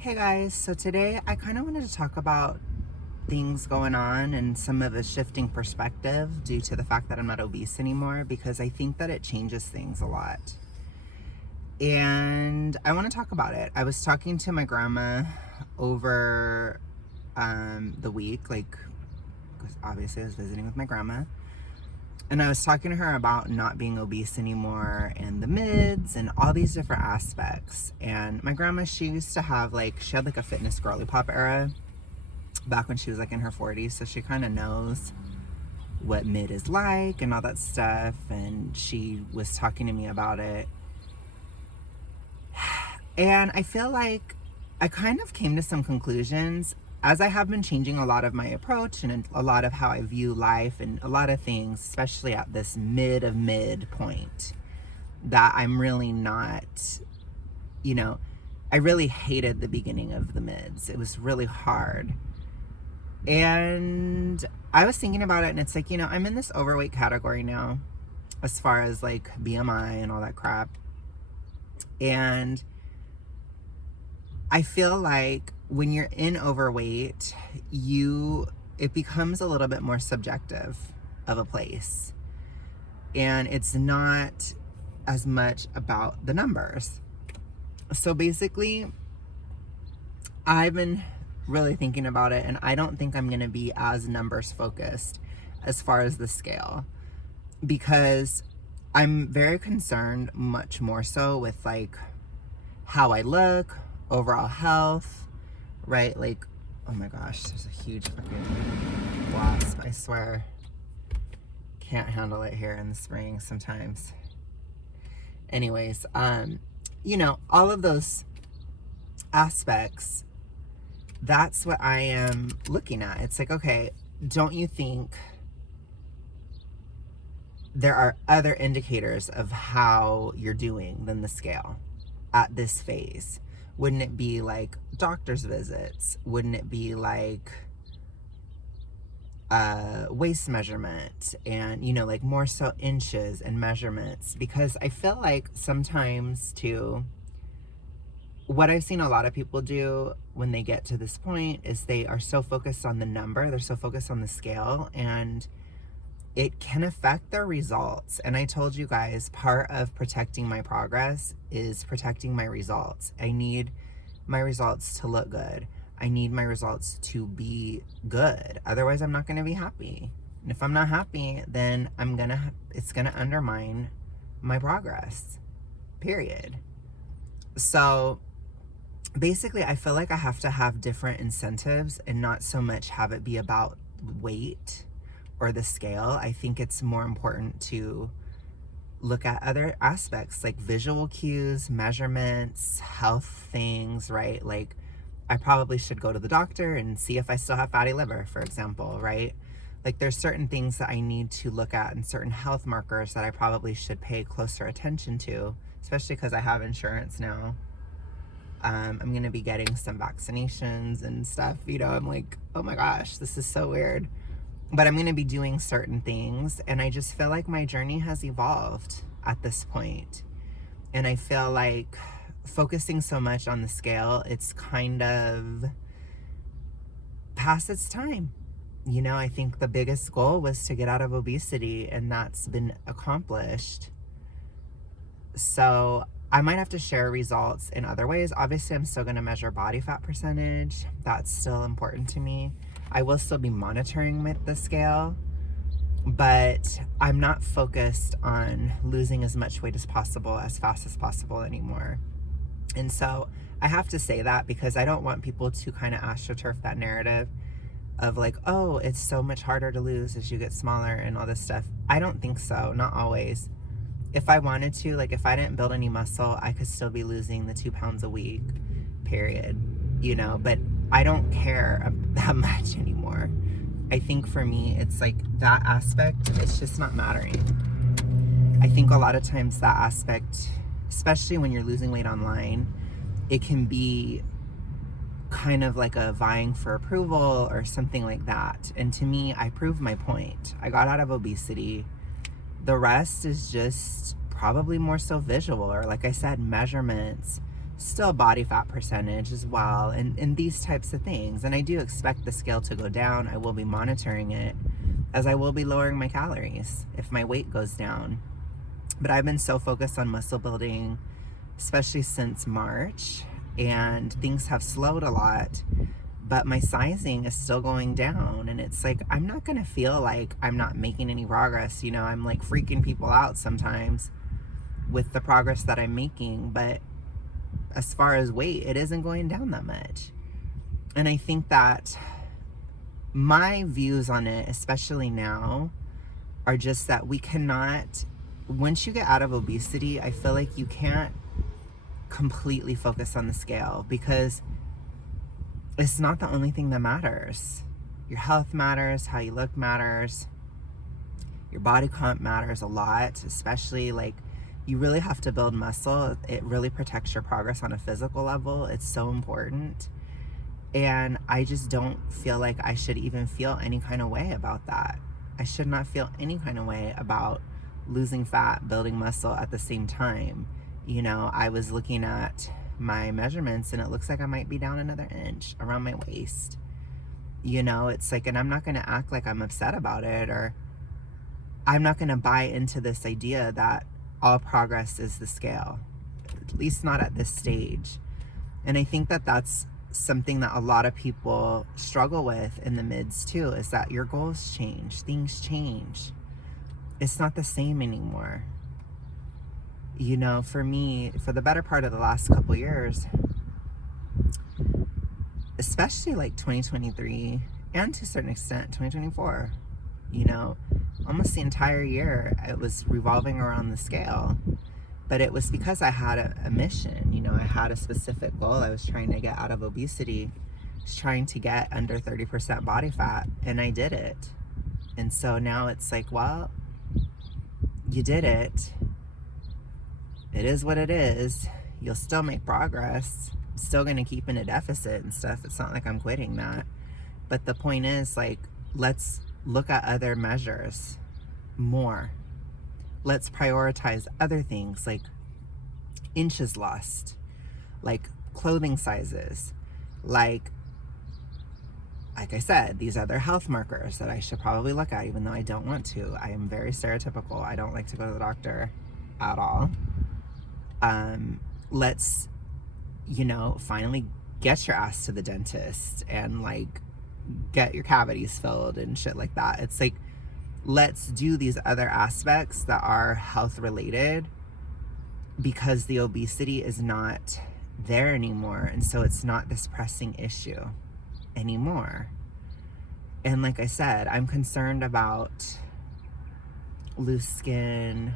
Hey guys, so today I kind of wanted to talk about things going on and some of a shifting perspective due to the fact that I'm not obese anymore, because I think that it changes things a lot. And I want to talk about it. I was talking to my grandma over the week, because obviously I was visiting with my grandma. And I was talking to her about not being obese anymore and the mids and all these different aspects. And my grandma, she used to have she had a fitness girly pop era back when she was in her 40s. So she kind of knows what mid is like and all that stuff. And she was talking to me about it. And I feel like I kind of came to some conclusions as I have been changing a lot of my approach and a lot of how I view life and a lot of things, especially at this mid point, that I'm really not, I really hated the beginning of the mids. It was really hard. And I was thinking about it, and it's I'm in this overweight category now as far as BMI and all that crap. And I feel like when you're in overweight, it becomes a little bit more subjective of a place. And it's not as much about the numbers. So basically, I've been really thinking about it, and I don't think I'm going to be as numbers focused as far as the scale, because I'm very concerned much more so with how I look, overall health, right? Oh my gosh, there's a huge fucking wasp. I swear, can't handle it here in the spring sometimes. Anyways, all of those aspects, that's what I am looking at. It's okay, don't you think there are other indicators of how you're doing than the scale at this phase? Wouldn't it be doctor's visits? Wouldn't it be waist measurement and, more so inches and measurements? Because I feel like sometimes too, what I've seen a lot of people do when they get to this point is they are so focused on the number, they're so focused on the scale, and it can affect their results. And I told you guys, part of protecting my progress is protecting my results. I need my results to look good. I need my results to be good. Otherwise, I'm not going to be happy. And if I'm not happy, then it's going to undermine my progress, period. So basically, I feel like I have to have different incentives and not so much have it be about weight or the scale. I think it's more important to look at other aspects like visual cues, measurements, health things, right? I probably should go to the doctor and see if I still have fatty liver, for example, right? There's certain things that I need to look at and certain health markers that I probably should pay closer attention to, especially because I have insurance now. I'm going to be getting some vaccinations and stuff, I'm oh my gosh, this is so weird. But I'm going to be doing certain things, and I just feel like my journey has evolved at this point. And I feel like focusing so much on the scale, it's kind of past its time. I think the biggest goal was to get out of obesity, and that's been accomplished. So I might have to share results in other ways. Obviously, I'm still going to measure body fat percentage. That's still important to me. I will still be monitoring with the scale, but I'm not focused on losing as much weight as possible, as fast as possible anymore. And so I have to say that because I don't want people to kind of astroturf that narrative of oh, it's so much harder to lose as you get smaller and all this stuff. I don't think so, not always. If I wanted to, if I didn't build any muscle, I could still be losing the 2 pounds a week, period, but I don't care that much anymore. I think for me, it's that aspect, it's just not mattering. I think a lot of times that aspect, especially when you're losing weight online, it can be kind of a vying for approval or something like that. And to me, I proved my point. I got out of obesity. The rest is just probably more so visual, or like I said, measurements, still body fat percentage as well, and these types of things. And I do expect the scale to go down. I will be monitoring it, as I will be lowering my calories if my weight goes down. But I've been so focused on muscle building, especially since March, and things have slowed a lot, but my sizing is still going down. And it's like, I'm not gonna feel like I'm not making any progress. You know, I'm like freaking people out sometimes with the progress that I'm making, but as far as weight, it isn't going down that much. And I think that my views on it, especially now, are just that we cannot, once you get out of obesity, I feel like you can't completely focus on the scale, because it's not the only thing that matters. Your health matters, how you look matters, your body comp matters a lot, especially like you really have to build muscle. It really protects your progress on a physical level. It's so important. And I just don't feel like I should even feel any kind of way about that. I should not feel any kind of way about losing fat, building muscle at the same time. You know, I was looking at my measurements and it looks like I might be down another inch around my waist. You know, it's like, and I'm not going to act like I'm upset about it, or I'm not going to buy into this idea that all progress is the scale, at least not at this stage. And I think that that's something that a lot of people struggle with in the mids too, is that your goals change, things change. It's not the same anymore. You know, for me, for the better part of the last couple years, especially like 2023 and to a certain extent 2024, you know, almost the entire year it was revolving around the scale. But it was because I had a mission. You know, I had a specific goal. I was trying to get out of obesity. I was trying to get under 30% body fat, and I did it. And so now it's like, well, you did it. It is what it is. You'll still make progress. I'm still going to keep in a deficit and stuff. It's not like I'm quitting that. But the point is, like, let's look at other measures more. Let's prioritize other things like inches lost, like clothing sizes, like I said, these other health markers that I should probably look at, even though I don't want to. I am very stereotypical. I don't like to go to the doctor at all. Let's, you know, finally get your ass to the dentist and like get your cavities filled and shit like that. It's like, let's do these other aspects that are health related, because the obesity is not there anymore. And so it's not this pressing issue anymore. And like I said, I'm concerned about loose skin,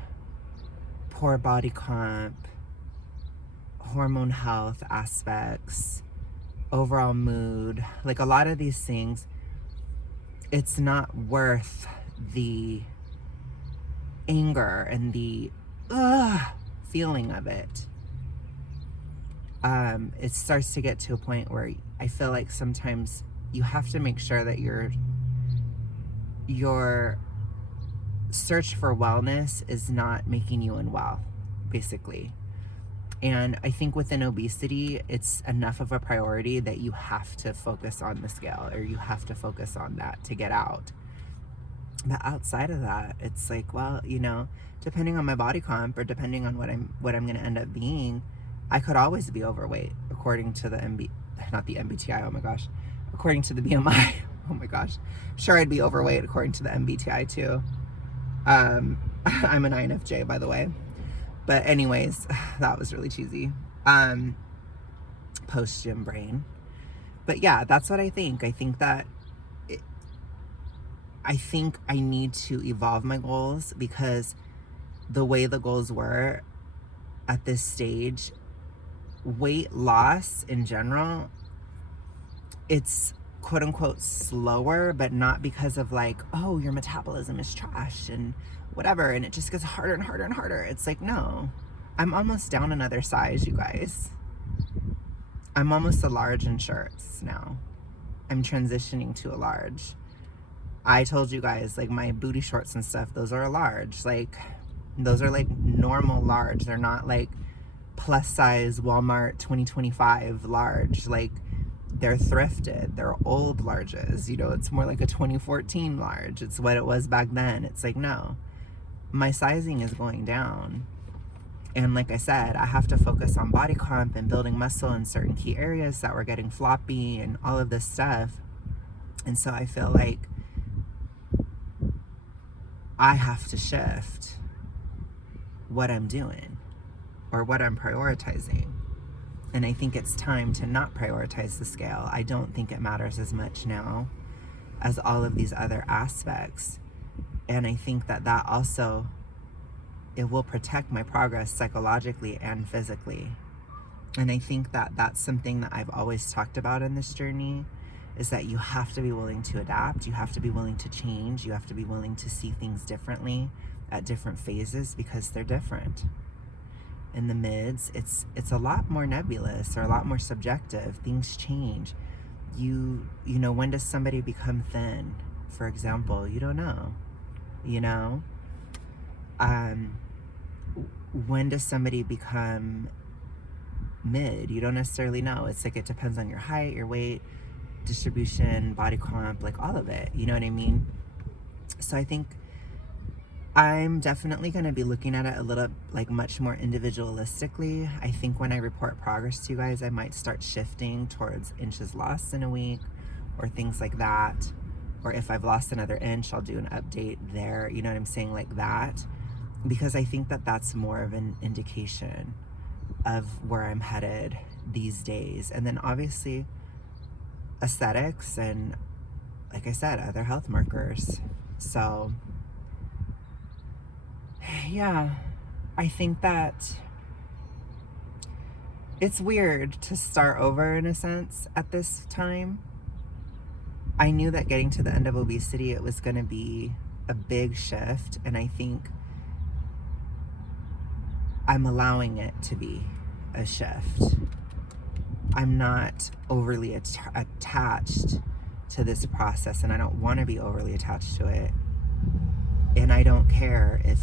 poor body comp, hormone health aspects, overall mood. Like a lot of these things, it's not worth the anger and the feeling of it. It starts to get to a point where I feel like sometimes you have to make sure that your search for wellness is not making you unwell, basically. And I think within obesity, it's enough of a priority that you have to focus on the scale, or you have to focus on that to get out. But outside of that, it's like, well, you know, depending on my body comp, or depending on what I'm going to end up being, I could always be overweight according to the MBTI, oh my gosh, according to the BMI, oh my gosh. Sure, I'd be overweight according to the MBTI too. I'm an INFJ, by the way. But anyways, that was really cheesy. Post-gym brain. But yeah, that's what I think. I think that I think I need to evolve my goals, because the way the goals were at this stage, weight loss in general, it's quote unquote slower, but not because of like, oh, your metabolism is trash and whatever, and it just gets harder and harder and harder. It's like, no, I'm almost down another size, you guys. I'm almost a large in shirts now. I'm transitioning to a large. I told you guys, like, my booty shorts and stuff, those are a large. Like, those are like normal large. They're not like plus size Walmart 2025 large. Like, they're thrifted, they're old larges, you know, it's more like a 2014 large. It's what it was back then. It's like, no, my sizing is going down. And like I said, I have to focus on body comp and building muscle in certain key areas that were getting floppy and all of this stuff. And so I feel like I have to shift what I'm doing or what I'm prioritizing. And I think it's time to not prioritize the scale. I don't think it matters as much now as all of these other aspects. And I think that that also, it will protect my progress psychologically and physically. And I think that that's something that I've always talked about in this journey, is that you have to be willing to adapt. You have to be willing to change. You have to be willing to see things differently at different phases, because they're different. In the mids, it's a lot more nebulous or a lot more subjective. Things change. You know, when does somebody become thin, for example? You don't know. You know? When does somebody become mid? You don't necessarily know. It's like, it depends on your height, your weight, distribution, body comp, like all of it. You know what I mean? So I think I'm definitely going to be looking at it a little, like, much more individualistically. I think when I report progress to you guys, I might start shifting towards inches lost in a week or things like that. Or if I've lost another inch, I'll do an update there. You know what I'm saying? Like that. Because I think that that's more of an indication of where I'm headed these days. And then obviously aesthetics and, like I said, other health markers. So yeah, I think that it's weird to start over in a sense at this time. I knew that getting to the end of obesity, it was going to be a big shift, and I think I'm allowing it to be a shift. I'm not overly attached to this process, and I don't want to be overly attached to it. And I don't care if,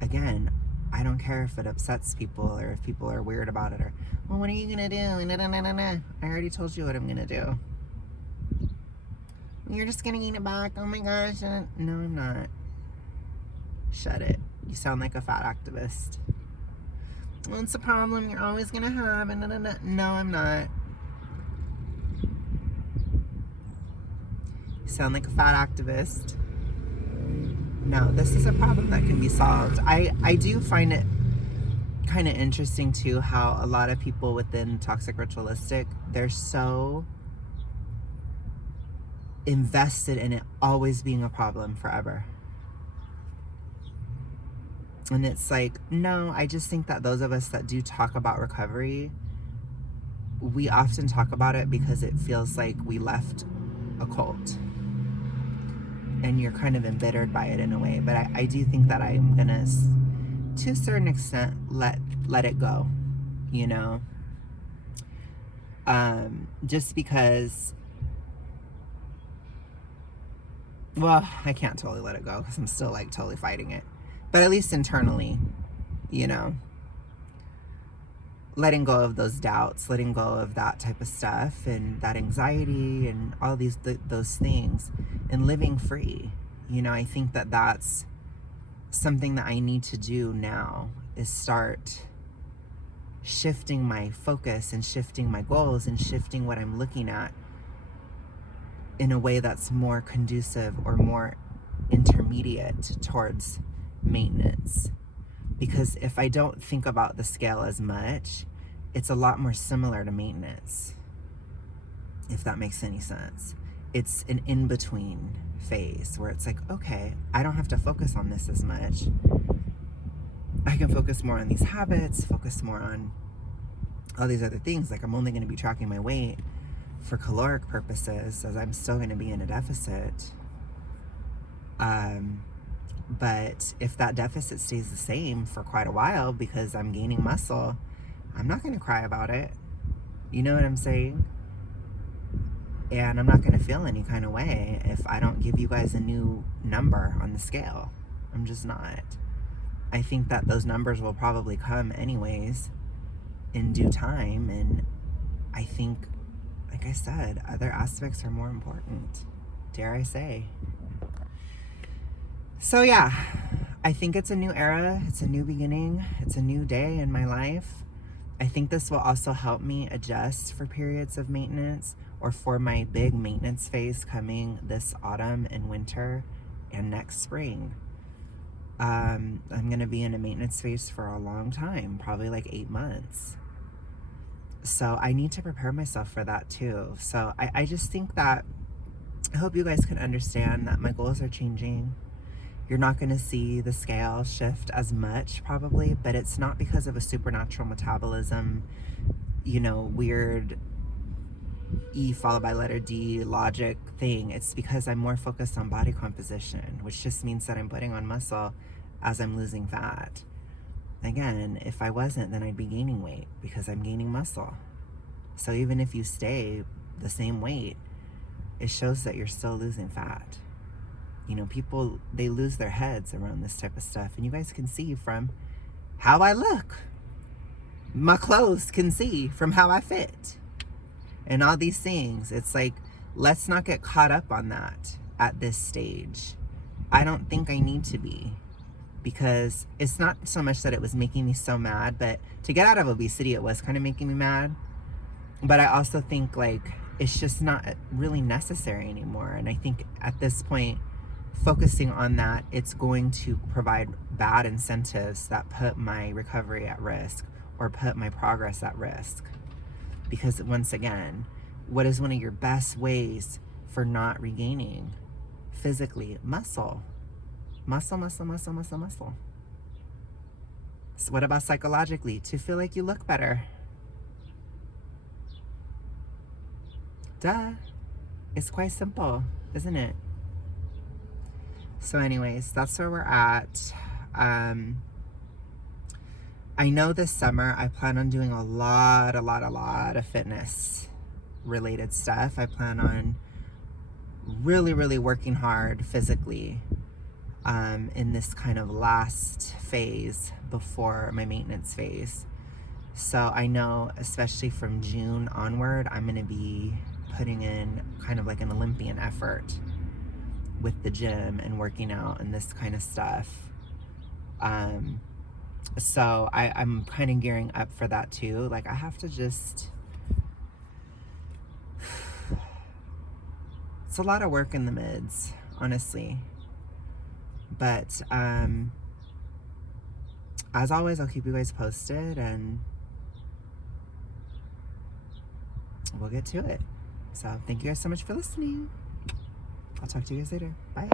again, I don't care if it upsets people or if people are weird about it, or, well, what are you going to do? I already told you what I'm going to do. You're just going to eat it back? Oh my gosh. No, I'm not. Shut it. You sound like a fat activist. Well, it's a problem you're always going to have. No, I'm not. You sound like a fat activist. No, this is a problem that can be solved. I do find it kind of interesting too how a lot of people within toxic ritualistic, they're so invested in it always being a problem forever. And it's like, no, I just think that those of us that do talk about recovery, we often talk about it because it feels like we left a cult. And you're kind of embittered by it in a way. But I do think that I'm going to a certain extent, let it go, you know? Just because, well, I can't totally let it go because I'm still, like, totally fighting it. But at least internally, you know, letting go of those doubts, letting go of that type of stuff and that anxiety and all those things, and living free. You know, I think that that's something that I need to do now, is start shifting my focus and shifting my goals and shifting what I'm looking at in a way that's more conducive or more intermediate towards maintenance. Because if I don't think about the scale as much, it's a lot more similar to maintenance, if that makes any sense. It's an in-between phase where it's like, okay, I don't have to focus on this as much. I can focus more on these habits, focus more on all these other things. Like, I'm only going to be tracking my weight for caloric purposes, as I'm still going to be in a deficit. But if that deficit stays the same for quite a while because I'm gaining muscle, I'm not going to cry about it. You know what I'm saying? And I'm not going to feel any kind of way if I don't give you guys a new number on the scale. I'm just not. I think that those numbers will probably come anyways. in due time. And I think, like I said, other aspects are more important, dare I say. So yeah, I think it's a new era, it's a new beginning, it's a new day in my life. I think this will also help me adjust for periods of maintenance, or for my big maintenance phase coming this autumn and winter and next spring. I'm going to be in a maintenance phase for a long time, probably like 8 months. So I need to prepare myself for that too. So I just think that, I hope you guys can understand that my goals are changing. You're not going to see the scale shift as much probably, but it's not because of a supernatural metabolism, weird E followed by letter D logic thing. It's because I'm more focused on body composition, which just means that I'm putting on muscle as I'm losing fat. Again, if I wasn't, then I'd be gaining weight because I'm gaining muscle. So even if you stay the same weight, it shows that you're still losing fat. People, they lose their heads around this type of stuff. And you guys can see from how I look. My clothes can see from how I fit. And all these things. It's like, let's not get caught up on that at this stage. I don't think I need to be. Because it's not so much that it was making me so mad, but to get out of obesity, it was kind of making me mad. But I also think like, it's just not really necessary anymore. And I think at this point, focusing on that, it's going to provide bad incentives that put my recovery at risk or put my progress at risk. Because once again, what is one of your best ways for not regaining physically? Muscle. Muscle, muscle, muscle, muscle, muscle. So what about psychologically? To feel like you look better. Duh. It's quite simple, isn't it? So anyways, that's where we're at. I know this summer I plan on doing a lot of fitness related stuff. I plan on really working hard physically in this kind of last phase before my maintenance phase. So I know, especially from June onward, I'm going to be putting in kind of like an Olympian effort with the gym and working out and this kind of stuff. So I'm kind of gearing up for that too. Like I have to just, it's a lot of work in the mids, honestly. But as always, I'll keep you guys posted and we'll get to it. So thank you guys so much for listening. I'll talk to you guys later. Bye.